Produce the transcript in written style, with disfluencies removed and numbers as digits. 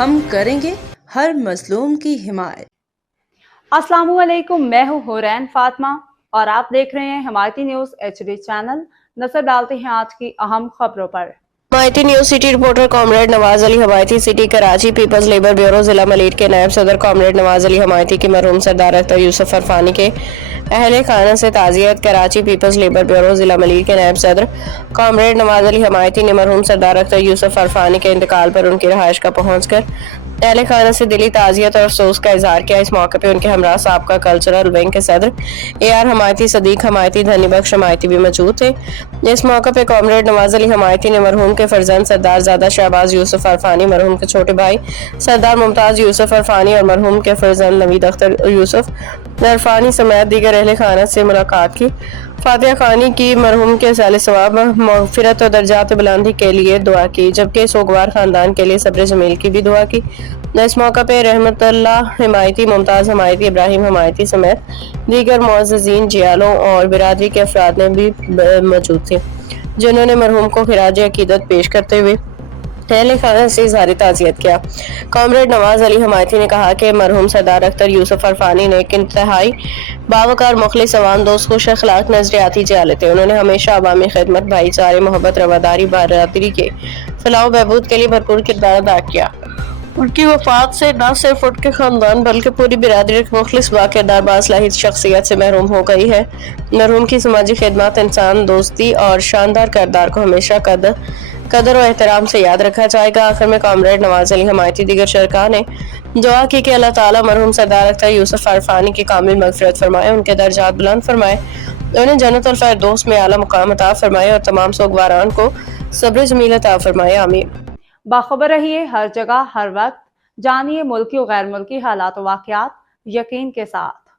ہم کریں گے ہر مظلوم کی حمایت۔ السلام علیکم، میں ہوں حورین فاطمہ اور آپ دیکھ رہے ہیں حمایتی نیوز HD چینل۔ نظر ڈالتے ہیں آج کی اہم خبروں پر۔ Himayati news city reporter comrade Nawaz Ali Himayati city Karachi peoples labour bureau ضلع ملیر کے نائب صدر کامریڈ نواز علی حمایتی کی مرحوم سردار اختر یوسف عرفانی کے اہل خانہ سے تعزیت۔ کراچی پیپلز لیبر بیورو ضلع ملیر کے نائب صدر کامریڈ نواز علی حمایتی نے مرحوم سردار اختر یوسف عرفانی کے انتقال پر ان کی رہائش کا پہنچ کر اہل خانہ سے دلی تعزیت اور افسوس کا اظہار کیا۔ اس موقع پہ ان کے ہمراہ سابقہ کلچرل ونگ کے صدر AR حمایتی، صدیق حمایتی، دھنی بخش حمایتی بھی موجود تھے۔ اس موقع پہ کامریڈ نواز علی حمایتی نے مرحوم کے فرزند سردار زادہ شہباز یوسف عرفانی، مرحوم کے چھوٹے بھائی سردار ممتاز یوسف عرفانی اور مرحوم کے فرزند نوید اختر یوسف عرفانی سمیت دیگر اہل خانہ سے ملاقات کی، فاتحہ خوانی کی، مرحوم کے صالح ثواب، مغفرت اور درجات بلندی کے لیے دعا کی، جبکہ سوگوار خاندان کے لیے صبر جمیل کی بھی دعا کی۔ اس موقع پہ رحمت اللہ حمایتی، ممتاز حمایتی، ابراہیم حمایتی سمیت دیگر معززین، جیالوں اور برادری کے افراد نے بھی موجود تھے، جنہوں نے مرحوم کو خراج عقیدت پیش کرتے ہوئے اہل خانہ سے اظہار تعزیت کیا۔ کامریڈ نواز علی حمایتی نے کہا کہ مرحوم سردار اختر یوسف عرفانی نے ایک انتہائی باوقار، مخلص، عوام دوست، خوش اخلاق، نظریاتی جالے تھے۔ انہوں نے ہمیشہ عوامی خدمت، بھائی چارے، محبت، رواداری، برادری کے فلاح و بہبود کے لیے بھرپور کردار ادا کیا۔ ان کی وفات سے نہ صرف ان کے خاندان بلکہ پوری برادری ایک مخلص، باکردار، باصلاحیت شخصیت سے محروم ہو گئی ہے۔ مرحوم کی سماجی خدمات، انسان دوستی اور شاندار کردار کو ہمیشہ قدر و احترام سے یاد رکھا جائے گا۔ آخر میں کامریڈ نواز علی حمایتی دیگر شرکاء نے دعا کی کہ اللہ تعالیٰ مرحوم سردار اختر یوسف عرفانی کی کامل مغفرت فرمائے، ان کے درجات بلند فرمائے، انہیں جنت الفردوس میں اعلیٰ مقام عطا فرمائے اور تمام سوگواران کو صبر جمیل عطا فرمائے، آمین۔ باخبر رہیے ہر جگہ ہر وقت، جانیے ملکی و غیر ملکی حالات و واقعات یقین کے ساتھ۔